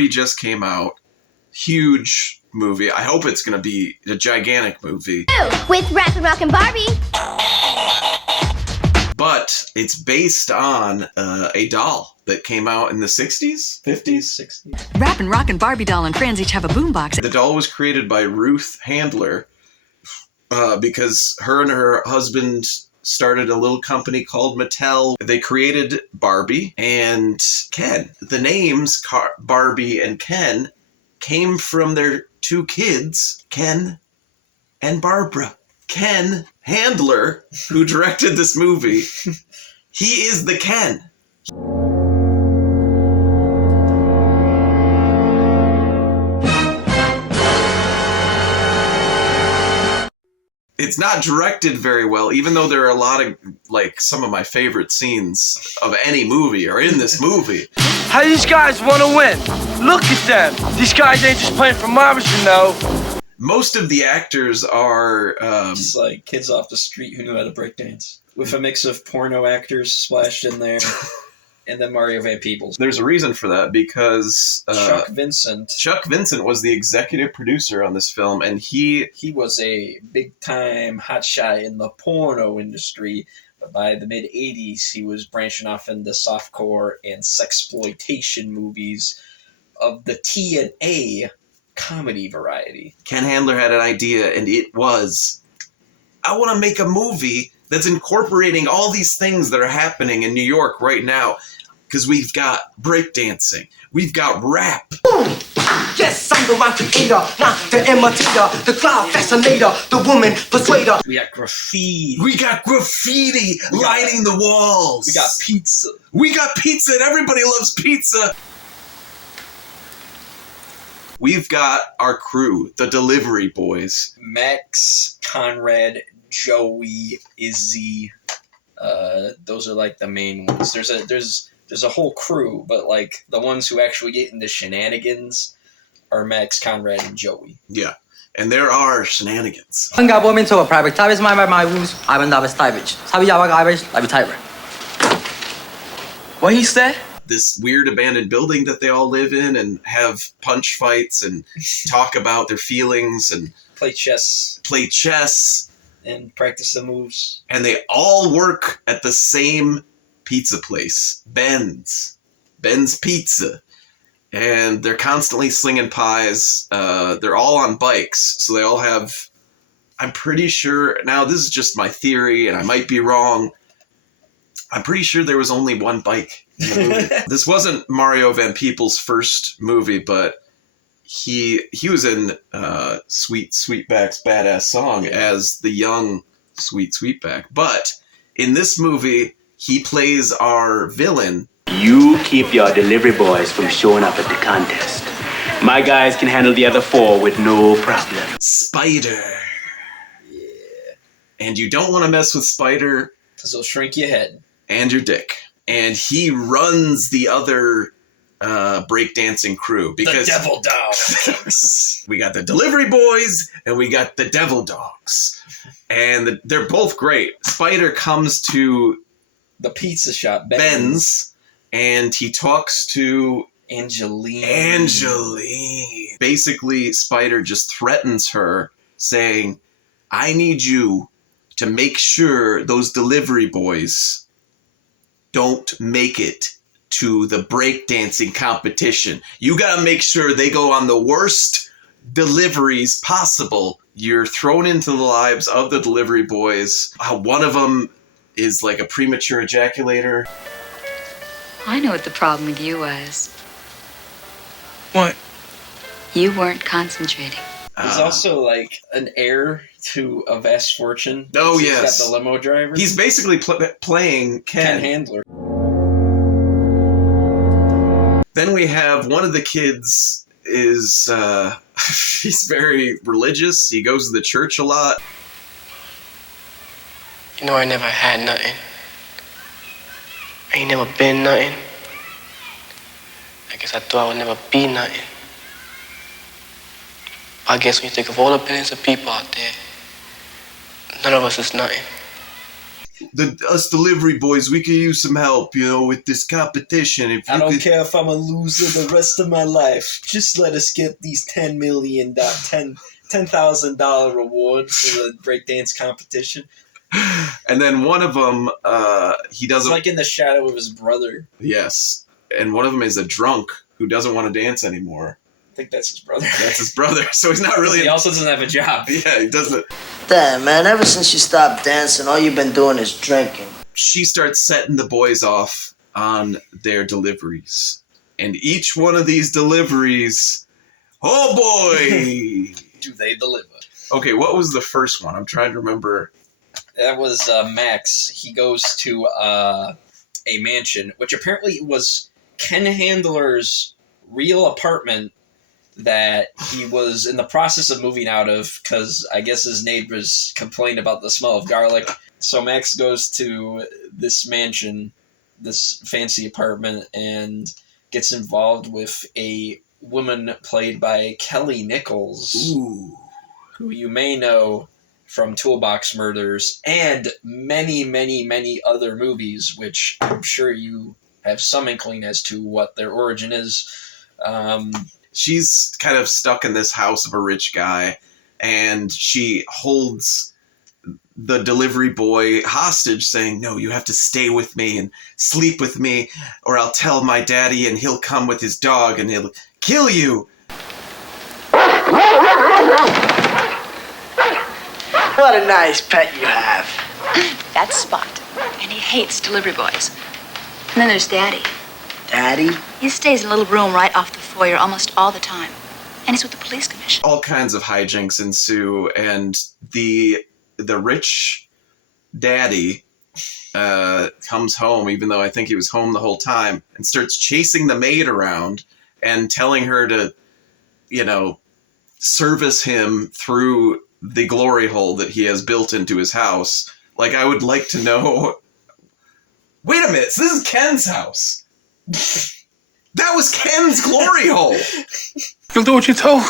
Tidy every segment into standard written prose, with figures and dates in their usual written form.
Barbie just came out. Huge movie. I hope it's going to be a gigantic movie. With Rappin' Rockin' Barbie. But it's based on a doll that came out in the 60s? 50s? 60s. Rappin' Rockin' Barbie doll and friends each have a boombox. The doll was created by Ruth Handler because her and her husband started a little company called Mattel. They created Barbie and Ken. The names Barbie and Ken came from their two kids, Ken and Barbara. Ken Handler, who directed this movie, he is the Ken. It's not directed very well, even though there are a lot of, like, some of my favorite scenes of any movie are in this movie. How these guys want to win? Look at them. These guys ain't just playing for Marvis, you know. Most of the actors are... just like kids off the street who knew how to breakdance. With a mix of porno actors splashed in there. And then Mario Van Peebles. There's a reason for that, because... Chuck Vincent. Chuck Vincent was the executive producer on this film, and he was a big-time hotshot in the porno industry. But by the mid-'80s, he was branching off into softcore and sexploitation movies of the T&A comedy variety. Ken Handler had an idea, and it was, I want to make a movie that's incorporating all these things that are happening in New York right now. Because we've got breakdancing, we've got rap. Yes, I'm the rhyme creator, not the imitator, the cloud fascinator, the woman persuader. We got graffiti. We got graffiti lining the walls. We got pizza. We got pizza, and everybody loves pizza. We've got our crew, the delivery boys. Max, Conrad, Joey, Izzy. Those are like the main ones. There's a whole crew, but like the ones who actually get into shenanigans are Max, Conrad, and Joey. Yeah, and there are shenanigans. What he said? This weird abandoned building that they all live in and have punch fights and talk about their feelings and play chess and practice the moves. And they all work at the same pizza place, Ben's Pizza. And they're constantly slinging pies. They're all on bikes, so they all have, I'm pretty sure, now this is just my theory and I might be wrong, I'm pretty sure there was only one bike in the movie. This wasn't Mario Van Peebles' first movie, but he was in Sweet Sweetback's Badass Song as the young Sweet Sweetback. But in this movie, he plays our villain. You keep your delivery boys from showing up at the contest. My guys can handle the other 4 with no problem. Spider. Yeah. And you don't want to mess with Spider. Because he'll shrink your head. And your dick. And he runs the other breakdancing crew. Because the Devil Dogs. We got the delivery boys and we got the Devil Dogs. And they're both great. Spider comes to the pizza shop, Ben's, and he talks to Angeline. Basically, Spider just threatens her, saying, I need you to make sure those delivery boys don't make it to the breakdancing competition. You gotta make sure they go on the worst deliveries possible. You're thrown into the lives of the delivery boys. One of them is like a premature ejaculator. I know what the problem with you was. What? You weren't concentrating. He's also like an heir to a vast fortune. Oh, He's yes. got the limo driver. He's basically playing Ken Handler. Then we have one of the kids is, he's very religious. He goes to the church a lot. You know, I never had nothing. I ain't never been nothing. I guess I thought I would never be nothing. But I guess when you think of all the billions of people out there, none of us is nothing. Us delivery boys, we could use some help, with this competition. I don't care if I'm a loser the rest of my life. Just let us get these $10,000 reward for the breakdance competition. And then one of them, he doesn't... It's like in the shadow of his brother. Yes. And one of them is a drunk who doesn't want to dance anymore. I think that's his brother. That's his brother, so he's not really... He also doesn't have a job. Yeah, he doesn't... Damn, man, ever since you stopped dancing, all you've been doing is drinking. She starts setting the boys off on their deliveries. And each one of these deliveries... Oh, boy! Do they deliver? Okay, what was the first one? I'm trying to remember... That was Max. He goes to a mansion, which apparently was Ken Handler's real apartment that he was in the process of moving out of because I guess his neighbors complained about the smell of garlic. So Max goes to this mansion, this fancy apartment, and gets involved with a woman played by Kelly Nichols, Ooh. who you may know from Toolbox Murders and many, many, many other movies, which I'm sure you have some inkling as to what their origin is. She's kind of stuck in this house of a rich guy, and she holds the delivery boy hostage, saying, no, you have to stay with me and sleep with me, or I'll tell my daddy and he'll come with his dog and he'll kill you. What a nice pet you have. That's Spot. And he hates delivery boys. And then there's Daddy. Daddy? He stays in a little room right off the foyer almost all the time. And he's with the police commission. All kinds of hijinks ensue, and the rich daddy comes home, even though I think he was home the whole time, and starts chasing the maid around and telling her to, service him through the glory hole that he has built into his house. Like, I would like to know... Wait a minute, so this is Ken's house. That was Ken's glory hole. You'll do what you're told.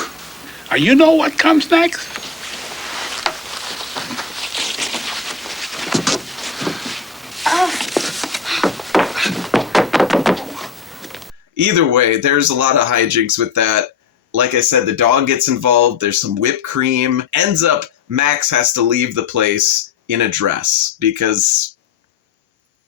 You know what comes next? Either way, there's a lot of hijinks with that. Like I said, the dog gets involved. There's some whipped cream. Ends up, Max has to leave the place in a dress because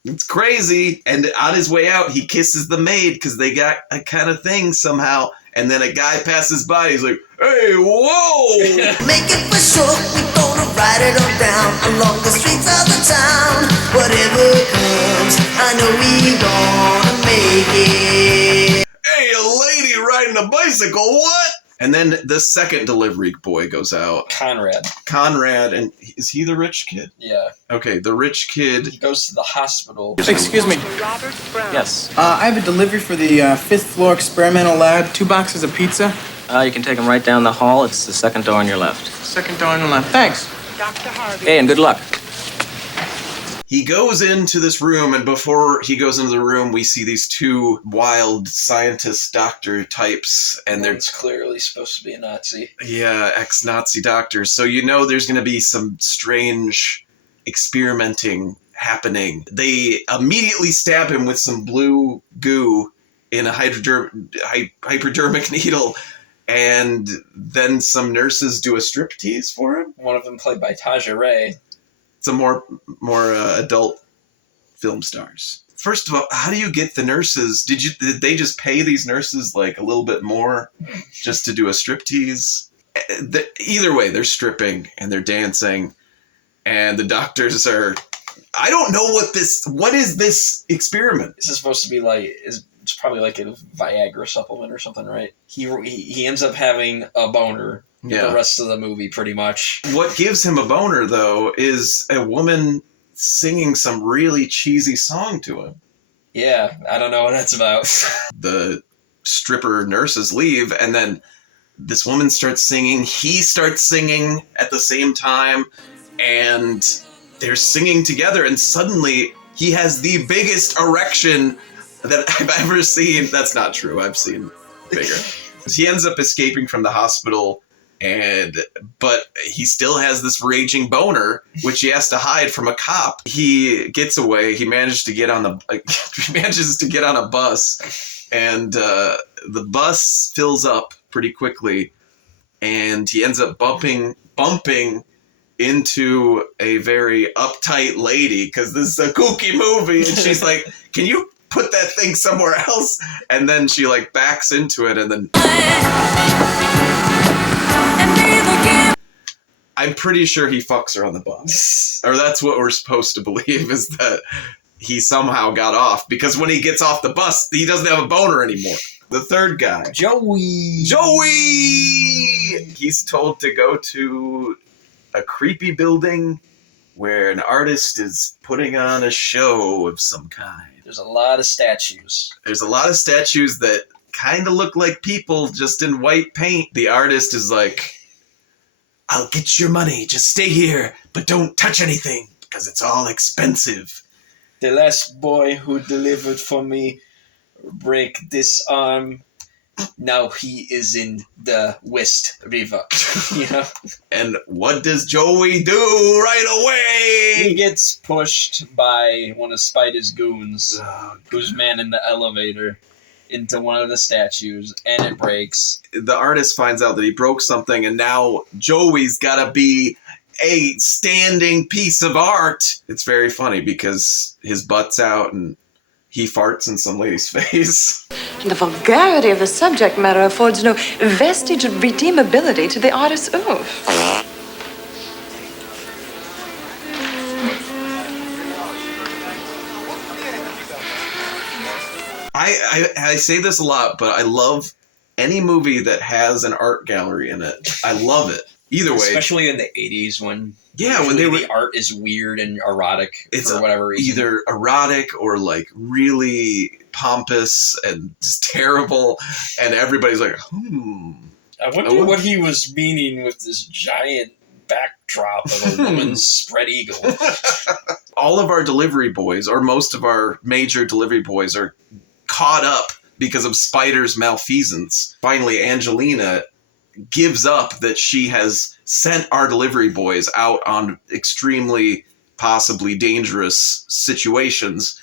it's crazy. And on his way out, he kisses the maid because they got a kind of thing somehow. And then a guy passes by. He's like, hey, whoa! Make it for sure, we gonna ride it on down along the streets of the town. Whatever comes, I know we gonna make it. Hey, a lady riding a bicycle, what? And then the second delivery boy goes out. Conrad, and is he the rich kid? Yeah. Okay, the rich kid. He goes to the hospital. Excuse me. Yes. I have a delivery for the 5th floor experimental lab. 2 boxes of pizza. You can take them right down the hall. It's the second door on your left. Second door on the left. Thanks. Dr. Harvey. Hey, and good luck. He goes into this room, and before he goes into the room, we see these two wild scientist doctor types, and they're clearly supposed to be a Nazi. Yeah, ex-Nazi doctors. So there's going to be some strange experimenting happening. They immediately stab him with some blue goo in a hypodermic needle, and then some nurses do a striptease for him. One of them played by Taja Ray. Some more adult film stars. First of all, how do you get the nurses? Did they just pay these nurses like a little bit more just to do a striptease? Either way, they're stripping and they're dancing, and the doctors are. I don't know what is this experiment? This is supposed to be like it's probably like a Viagra supplement or something, right? He ends up having a boner. Yeah. The rest of the movie, pretty much. What gives him a boner, though, is a woman singing some really cheesy song to him. Yeah, I don't know what that's about. The stripper nurses leave, and then this woman starts singing. He starts singing at the same time, and they're singing together, and suddenly he has the biggest erection that I've ever seen. That's not true. I've seen bigger. He ends up escaping from the hospital, But he still has this raging boner, which he has to hide from a cop. He gets away. He manages to get on a bus, and the bus fills up pretty quickly, and he ends up bumping into a very uptight lady, because this is a kooky movie, and she's like, "Can you put that thing somewhere else?" And then she like backs into it, and then I'm pretty sure he fucks her on the bus. Or that's what we're supposed to believe, is that he somehow got off, because when he gets off the bus, he doesn't have a boner anymore. The third guy, Joey! He's told to go to a creepy building where an artist is putting on a show of some kind. There's a lot of statues. There's a lot of statues that kind of look like people, just in white paint. The artist is like, "I'll get your money, just stay here, but don't touch anything, because it's all expensive." The last boy who delivered for me break this arm. Now he is in the West River, you know? And what does Joey do right away? He gets pushed by one of Spider's goons, who's manning the elevator, into one of the statues, and it breaks. The artist finds out that he broke something, and now Joey's gotta be a standing piece of art. It's very funny, because his butt's out, and he farts in some lady's face. The vulgarity of the subject matter affords no vestige of redeemability to the artist's oof. I say this a lot, but I love any movie that has an art gallery in it. I love it. Either way. Especially in the 80s when... Yeah, when the art is weird and erotic for whatever reason. Either erotic or like really pompous and just terrible, and everybody's like, I wonder what he was meaning with this giant backdrop of a woman's spread eagle. All of our delivery boys, or most of our major delivery boys, are caught up because of Spider's malfeasance. Finally, Angelina gives up that she has sent our delivery boys out on extremely, possibly dangerous situations.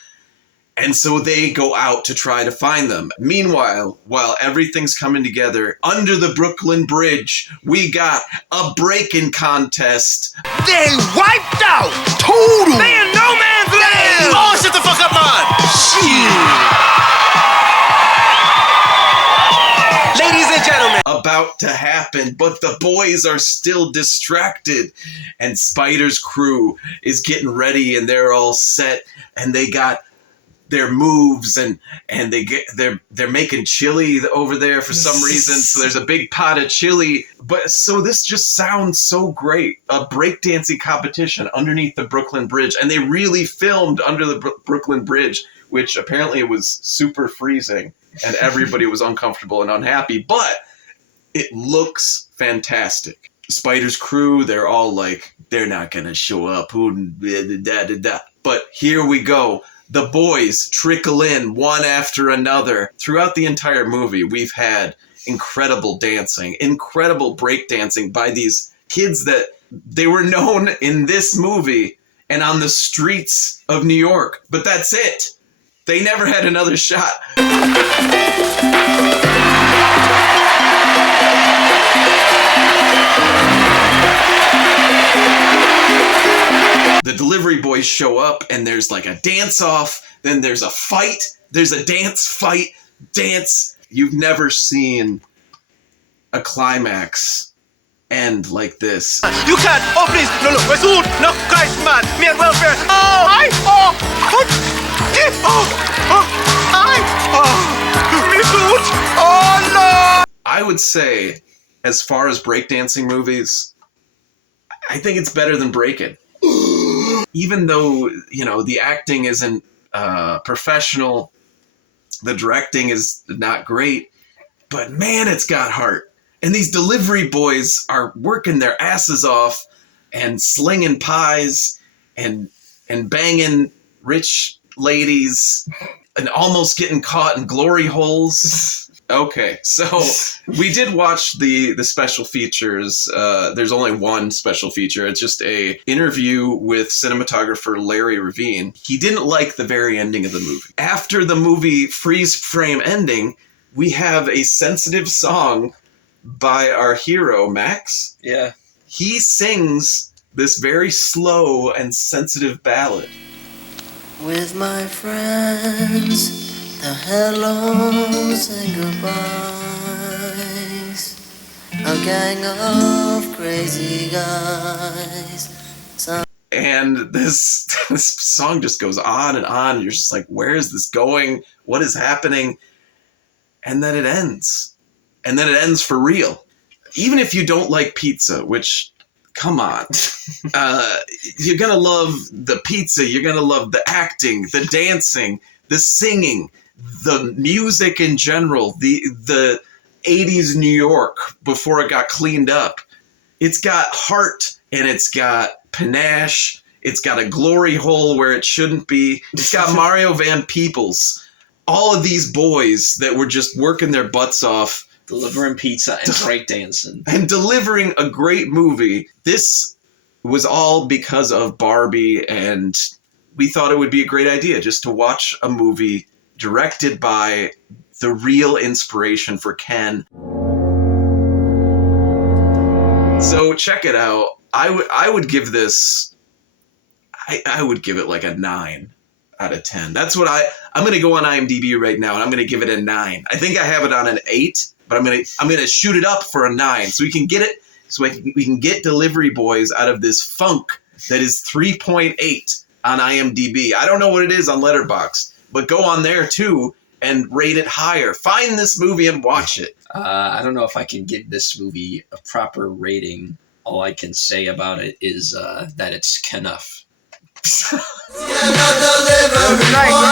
And so they go out to try to find them. Meanwhile, while everything's coming together, under the Brooklyn Bridge, we got a break-in contest. They wiped out! Total! They in no man's land! Oh, shut the fuck up, man! Shit! Ladies and gentlemen. About to happen, but the boys are still distracted, and Spider's crew is getting ready, and they're all set, and they got their moves, and they're making chili over there for some reason. So there's a big pot of chili. But so this just sounds so great. A breakdancing competition underneath the Brooklyn Bridge, and they really filmed under the Brooklyn Bridge, which apparently was super freezing, and everybody was uncomfortable and unhappy. But it looks fantastic. Spider's crew, they're all like, they're not gonna show up. But here we go. The boys trickle in one after another. Throughout the entire movie, we've had incredible dancing, incredible breakdancing by these kids that they were known in this movie and on the streets of New York. But that's it. They never had another shot. The delivery boys show up, and there's like a dance-off, then there's a fight, there's a dance. You've never seen a climax end like this. You can't! Oh, please! No, we're soon! No, Christ, man! Me and welfare! Me suit! Oh, no! I would say, as far as breakdancing movies, I think it's better than Break-It. Even though, you know, the acting isn't professional, the directing is not great, but man, it's got heart. And these delivery boys are working their asses off and slinging pies and banging rich ladies and almost getting caught in glory holes. Okay, so we did watch the special features. There's only one special feature. It's just a interview with cinematographer Larry Ravine. He didn't like the very ending of the movie. After the movie freeze frame ending, we have a sensitive song by our hero, Max. Yeah. He sings this very slow and sensitive ballad. With my friends, the hellos and goodbyes, a gang of crazy guys. And this song just goes on and on. You're just like, where is this going? What is happening? And then it ends. And then it ends for real. Even if you don't like pizza, which, come on. You're going to love the pizza. You're going to love the acting, the dancing, the singing, the music in general, the 80s New York before it got cleaned up. It's got heart and it's got panache. It's got a glory hole where it shouldn't be. It's got Mario Van Peebles. All of these boys that were just working their butts off. Delivering pizza and breakdancing. And delivering a great movie. This was all because of Barbie, and we thought it would be a great idea just to watch a movie directed by the real inspiration for Ken. So check it out. I would give this, I would give it like a 9 out of 10. That's what I'm going to go on IMDb right now, and I'm going to give it a 9. I think I have it on an 8, but I'm going to shoot it up for a 9 so we can get it, we can get Delivery Boys out of this funk that is 3.8 on IMDb. I don't know what it is on Letterboxd, but go on there too and rate it higher. Find this movie and watch it. I don't know if I can give this movie a proper rating. All I can say about it is that it's Kenuff. It was a night,